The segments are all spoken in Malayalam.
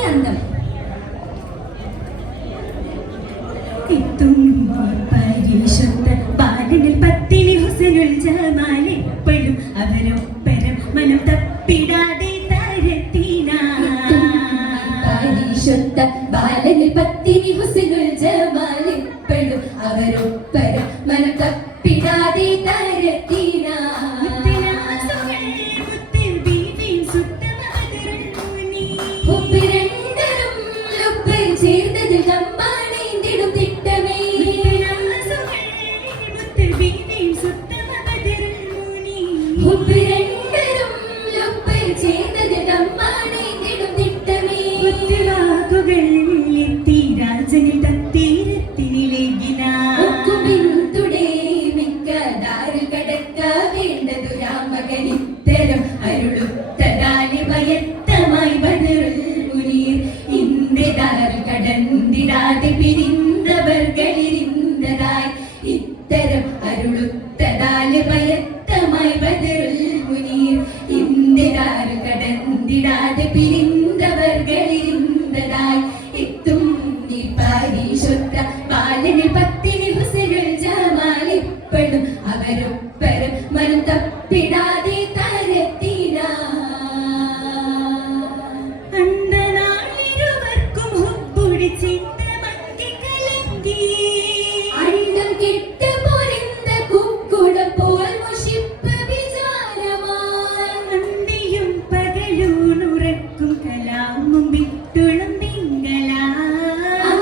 അത്യന്തം പരിശുദ്ധ ബാലനിൽ പത്തിനി ഹുസനുൽ ജമാൽ എപ്പോഴും അവരൊപ്പരം മനം തപ്പിടാതെ പരിശുദ്ധ ബാലനിൽ പത്തിനി ഹുസനുൽ ജമാൽ എപ്പോഴും അവരൊപ്പരം മനം തപ്പിടാതെ തരത്തിനാ കടന്നിടാതെ പിരിന്തവർകളിരുന്നതായി ഇത്തരം അരുളുത്തതാല് ഭയത്തമായി ബദറുൽ മുനീർ ഇന്ത്യകാർ കടന്നിടാതെ പിരിന്തവർകളിരുന്നതായി എത്തും നീ പരിശുദ്ധ ബാലനിൽ പത്തിനി ഹുസനുൽ ജമാൽ ഇപ്പോഴും അവരൊപ്പരം മനം തപ്പിടാതെ തരത്തിനാ അണ്ടം കെട്ട പൊരിന്ത കുക്കുടം പോൽ മുഷിപ്പ് വിചാരമായും പകലൂണുറക്കും കലാമും വിട്ടുളം തിങ്കളാരു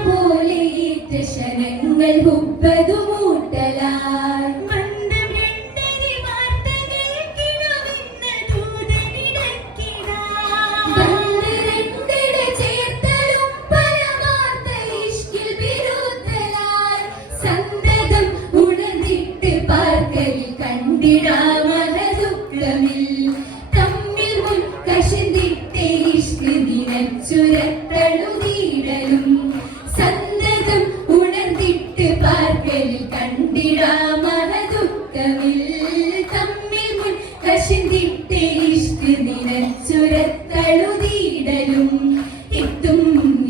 പോലെ ക്ഷണങ്ങൾ മുപ്പതു മൂട്ടലായി ചുരത്തഴുതീടലും സന്തതം ഉണർന്നിട്ട് പാർക്കലിൽ കണ്ടിടാ മഹദുഃഖമിൽ തമ്മിൽ മുൻ കശിന്തിട്ട് ഇഷ്ക് നിനച്ചുരത്തഴുതീടലും എത്തും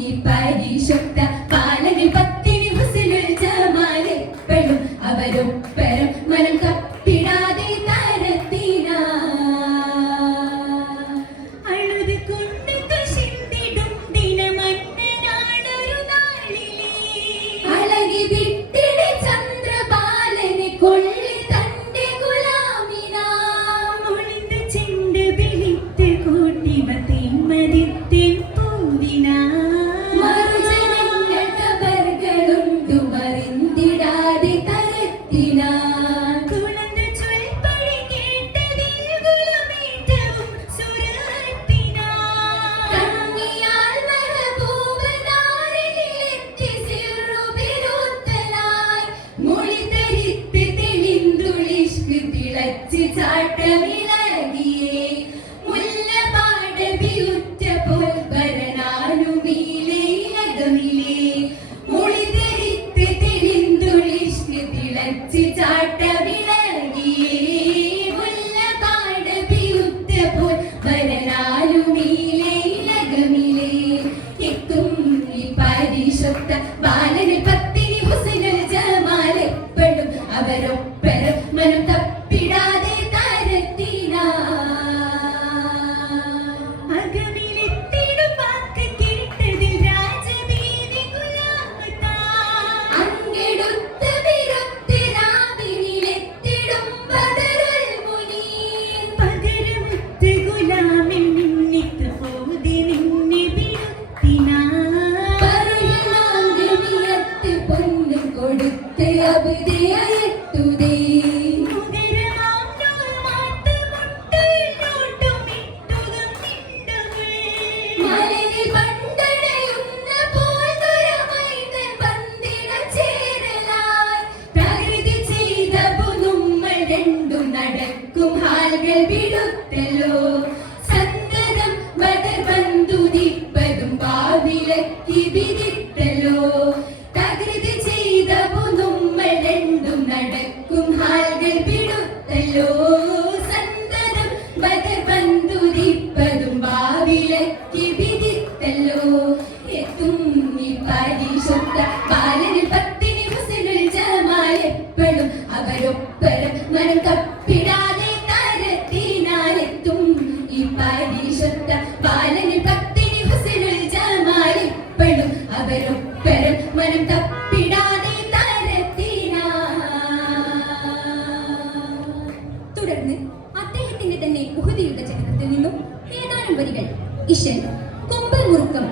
ഈ പരിശുദ്ധ ബാലനിൽ പത്തിനി ഹുസനുൽ ജമാൽ എപ്പോഴും അവരൊപ്പരം മനം തപ്പിടാതെ തരത്തിനാ ചാട്ടമിളകിയേ മുല്ലപാട ബിയുറ്റ പോൽ ഭരണാനുമീലേ ഇലകമിലേ മുളിതരിത്ത് തെളിന്തുളിഷ്ക് തിളച്ച് ചാട്ടമിളകിയേ മുല്ലപാട ബിയുറ്റ പോൽ ഭരണാനുമീലേ ഇലകമിലേ എത്തും ഈ പരിശുദ്ധ ബാലനിൽ പത്തിനി ഹുസനുൽ ജമാൽ എപ്പോഴും അവരൊപ്പരം മനം തപ്പിടാതെ തരത്തിനാ മുറുക്കം.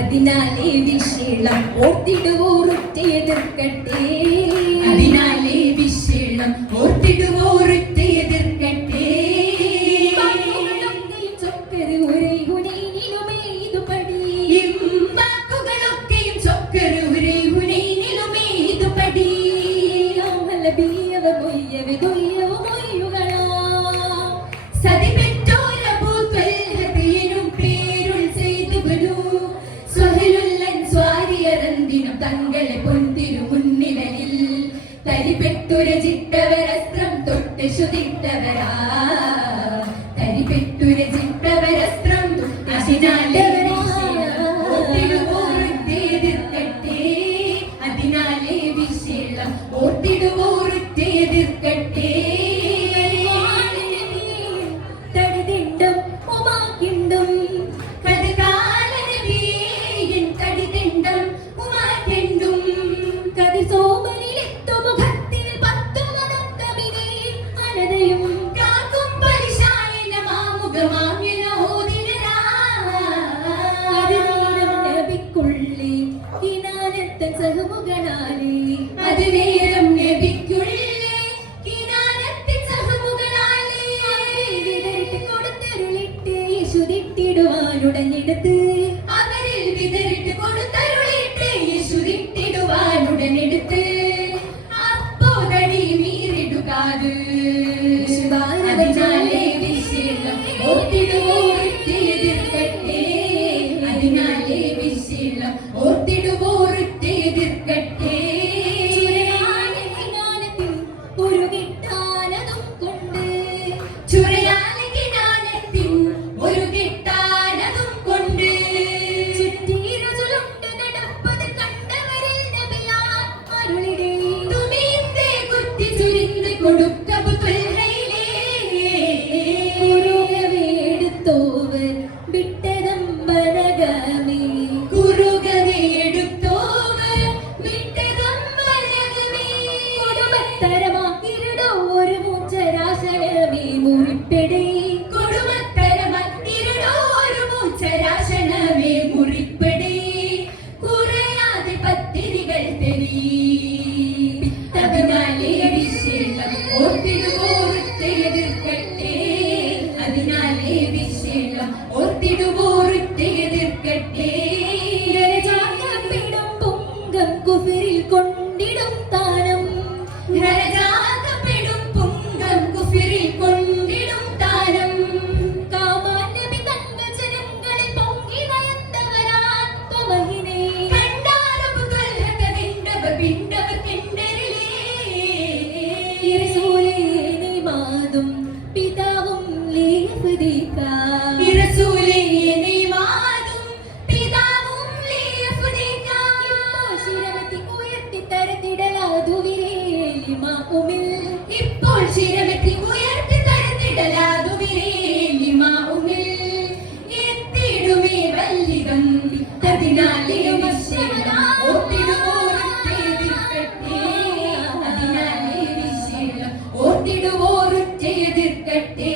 അതിനാലേ വിശേളം ഓർത്തിടുവോറുറ്റ എതിർക്കട്ടെ. അതിനാലേ വിശേളം ഓർത്തിടുവോറുറ്റ എതിർക്കട്ടെ. ചൊക്കര് ഉരൈഹുനൈനിലുമേ ഇതുപടി. വാക്കുകളൊക്കെയും ചൊക്കര് ഉരൈഹുനൈനിലുമേ ഇതുപടി. ഹലബിയവ മൊയ്യവെ ദൊയ്യവ മൊയ്യുകളാ. സതി പെറ്റോര പൂത്വൽഹതയനും പേരുൾ ചെയ്തുവനു. സ്വഹലുല്ലൻ സ്വാരിയരന്തിനും തങ്ങളെ പൊന്തിരു മുന്നിലനിൽ. തരിപെട്ടുര ചിട്ടവരസ്ത്രം തൊട്ട് ശുതിട്ടവരാ. തരിപെട്ടുര ചിട്ടവരസ്ത്രം അതിനാലേ ഓർത്തിടുവോറുറ്റെതിർക്കട്ടെ. അതിനാലേ വിശേളം ഓർത്തിടുവോറുറ്റെതിർക്കട്ടെ. തടിതിണ്ടും ഉമാക്കിണ്ടും കഥകാലനബിയേൻ തടിതിണ്ടം ഉമാറ്റെണ്ടും. കതി സോമനിലെത്തു മുഖത്തിൽ പത്തു മതത്തമിനെ അനതയും കാക്കും പരിശായന മാമുഖമാമ്യന ഓതിനരാ. അതിനേരം നബിക്കുള്ളി കിനാനത്തൻ സഹമുകളാലേ. അതിനേരം നബിക്കുള്ളിലെ കിനാരത്തിൻ സഹമുകളാലേ. വിതറിട്ട് കൊടുത്തരുളിട്ട് യേശുദിട്ടിടുവാനുടനെടുത്ത്. അവരിൽ വിതറിട്ട് കൊടുത്തരുളിട്ട് യേശുദിട്ടിടുവാനുടനെടുത്ത്. അപ്പോഴടി മീറിടുകാത്. അതിനാലേ വിശേഷം ഓർത്തിടുവോറുറ്റെതിർക്കട്ടെ. അതിനാലേ വിശേഷം ഓർത്തിടുവോറുറ്റെതിർക്കട്ടെ. ജ്ഞാനത്തിൽ ഒരു കിട്ടാനതും കൊണ്ട് ചുരയാലെ കിടാനത്തിൻ ഒരു കിട്ടാനതും കൊണ്ട്. ചുറ്റീരചുലുണ്ട് നടപ്പത് കണ്ടവരിൽ നബിയാർ അരുളിടേ. തുമീന്തേ കുത്തി ചുരിந்து കൊടുക്കബു തൊൽഹയിലേ. കുറുകവേടുത്തോവർ വിട്ടതമ്പനകമേ. കുറുകതയെടുത്തോവർ വിട്ടതമ്പനകമേ. കൊടുമത്തരമാക്കിരുടോ ഒരു മൂച്ചരാശനമേ മുറിപ്പെടേ. കൊടുമത്തരമത്തിരുടോ ഒരു മൂച്ചരാശനമേ മുറിപ്പെടേ. കുറയാതെ പത്തിരികൾ തെരീ. അതിനാലേ വിശേഷം ഓർത്തിടുവോറുറ്റെതിർക്കട്ടെ. അതിനാലേ വിശേഷം ഓർത്തിടുവോറുറ്റെതിർക്കട്ടെ. ദരജാക്കപ്പെടും പൊങ്കം കുഫിരിൽ കൊണ്ടിടും താനം. ഘരജാതപ്പെടും പുങ്കം കുഫിറിൽ കൊണ്ടിടും താരം. കാമാൻ നബി തന്റെ ജനങ്ങളിൽ പൊങ്ങി നയന്തവരാത്മമഹിനെ. കണ്ടാരബു ത്വൽഹക നിണ്ടവ പിണ്ടവ കിണ്ടരിലേ. യറസൂലേ മാതും പിതാവും ലിയഫ്ദീകാ. ഇറസൂലേ നീ മാതും പിതാവും ലിയഫ്ദീകാ. ശിരമത്തി ഉയർത്തി തരത്തിടലാതുവിരേ ലിമാഉമിൽ. ഇപ്പോൾ ശിരമെത്തി ഉയർത്തി തരത്തിടലാതുവിരേ ലിമാഉമിൽ. എത്തിടുമേ വല്ലികം അതിനാലേ വിശേഷം ഓർത്തിടുവോറുറ്റെതിർക്കട്ടെ. അതിനാലേ വിശേഷം ഓർത്തിടുവോറുറ്റെതിർക്കട്ടെ.